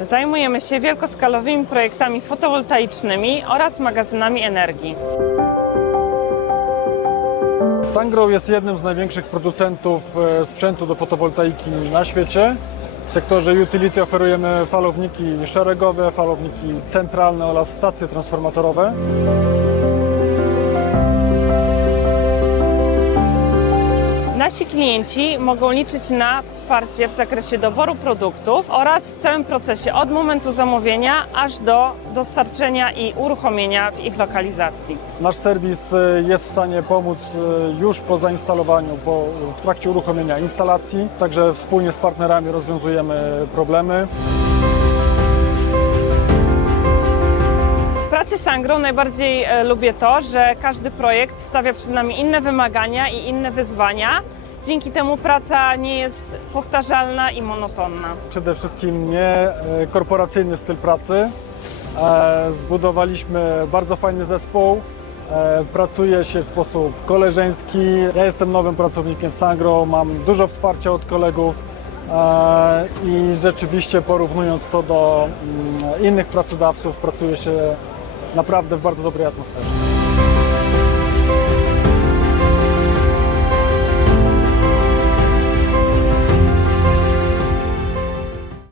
Zajmujemy się wielkoskalowymi projektami fotowoltaicznymi oraz magazynami energii. Sangro jest jednym z największych producentów e, sprzętu do fotowoltaiki na świecie. W sektorze utility oferujemy falowniki szeregowe, falowniki centralne oraz stacje transformatorowe. Nasi klienci mogą liczyć na wsparcie w zakresie doboru produktów oraz w całym procesie od momentu zamówienia aż do dostarczenia i uruchomienia w ich lokalizacji. Nasz serwis e, jest w stanie pomóc e, już po zainstalowaniu, po, w trakcie uruchomienia instalacji. Także wspólnie z partnerami rozwiązujemy problemy. Pracy Sangro najbardziej e, lubię to, że każdy projekt stawia przed nami inne wymagania i inne wyzwania. Dzięki temu praca nie jest powtarzalna i monotonna. Przede wszystkim nie e, korporacyjny styl pracy. E, Zbudowaliśmy bardzo fajny zespół. Pracuje się w sposób koleżeński. Ja jestem nowym pracownikiem w Sangro, mam dużo wsparcia od kolegów i rzeczywiście porównując to do mm, innych pracodawców, pracuje się naprawdę w bardzo dobrej atmosferze.